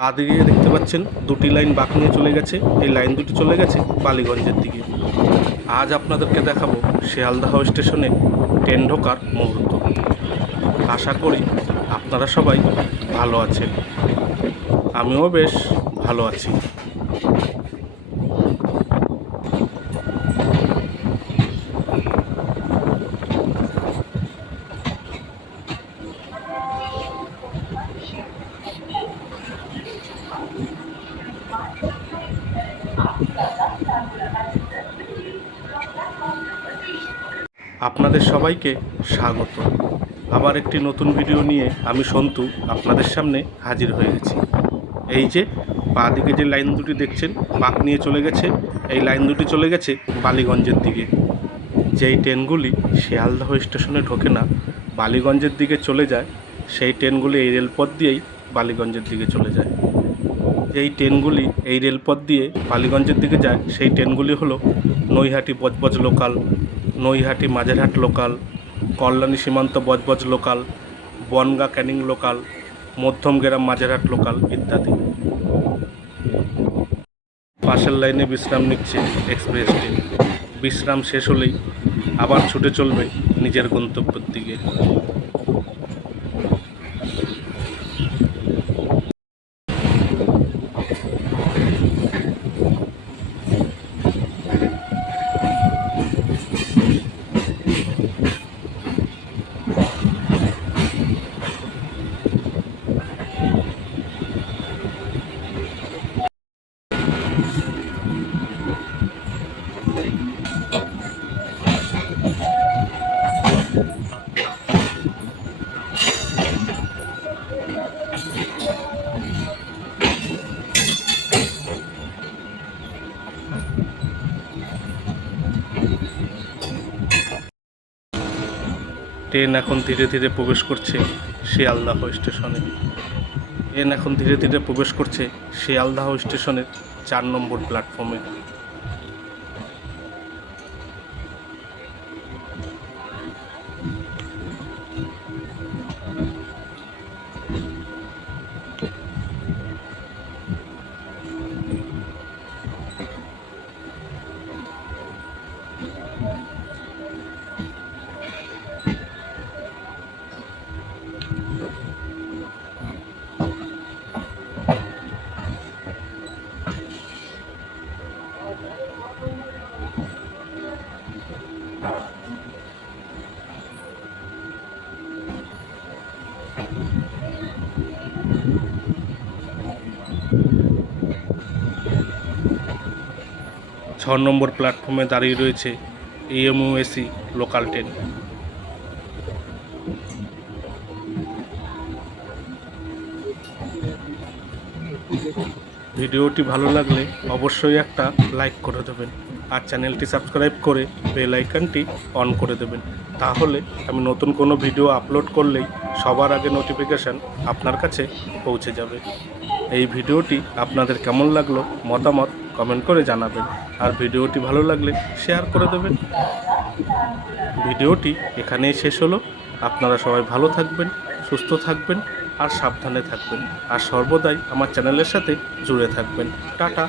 পা দিকে দেখতে পাচ্ছেন, দুটি লাইন বাঁক নিয়ে চলে গেছে। এই লাইন দুটি চলে গেছে বালিগঞ্জের দিকে। আজ আপনাদেরকে দেখাবো শিয়ালদাহ স্টেশনে ট্রেন ঢোকার মুহূর্ত। আশা করি আপনারা সবাই ভালো আছেন। আমিও বেশ ভালো আছি। আপনাদের সবাইকে স্বাগত। আবার একটি নতুন ভিডিও নিয়ে আমি সন্তু আপনাদের সামনে হাজির হয়ে গেছি। এই যে পা দিকে যে লাইন দুটি দেখছেন, বাঁক নিয়ে চলে গেছে। এই লাইন দুটি চলে গেছে বালিগঞ্জের দিকে। যেই ট্রেনগুলি শিয়ালদহ স্টেশনে ঢোকে না, বালিগঞ্জের দিকে চলে যায়, সেই ট্রেনগুলি এই রেলপথ দিয়েই বালিগঞ্জের দিকে চলে যায়। যেই ট্রেনগুলি এই রেলপথ দিয়ে বালিগঞ্জের দিকে যায়, সেই ট্রেনগুলি হলো Naihati Budge Budge local, Naihati Majerhat local, Kalyani Simanta Budge Budge local, Bongaon Canning local, Madhyamgram Majerhat local ইত্যাদি। পাশের লাইনে বিশ্রাম নিচ্ছে এক্সপ্রেস ট্রেন। বিশ্রাম শেষ হলেই আবার ছুটে চলবে নিজের গন্তব্যের দিকে। ট্রেন এখন ধীরে ধীরে প্রবেশ করছে শিয়ালদাহ স্টেশনে। ট্রেন এখন ধীরে ধীরে প্রবেশ করছে শিয়ালদাহ স্টেশনের চার নম্বর প্ল্যাটফর্মে। ছ নম্বর প্ল্যাটফর্মে দাঁড়িয়ে রয়েছে ইএমইউএসি লোকাল ট্রেন ভিডিওটি ভালো লাগলে অবশ্যই একটা লাইক করে দেবেন আর চ্যানেলটি সাবস্ক্রাইব করে বেল আইকনটি অন করে দেবেন। তাহলে আমি নতুন কোনো ভিডিও আপলোড করলেই সবার আগে নোটিফিকেশান আপনার কাছে পৌঁছে যাবে। এই ভিডিওটি আপনাদের কেমন লাগল, মতামত কমেন্ট করে জানাবেন। আর ভিডিওটি ভালো লাগলে শেয়ার করে দেবেন। ভিডিওটি এখানেই শেষ হলো। আপনারা সবাই ভালো থাকবেন, সুস্থ থাকবেন আর সাবধানে থাকবেন। আর সর্বদাই আমার চ্যানেলের সাথে জুড়ে থাকবেন। টাটা।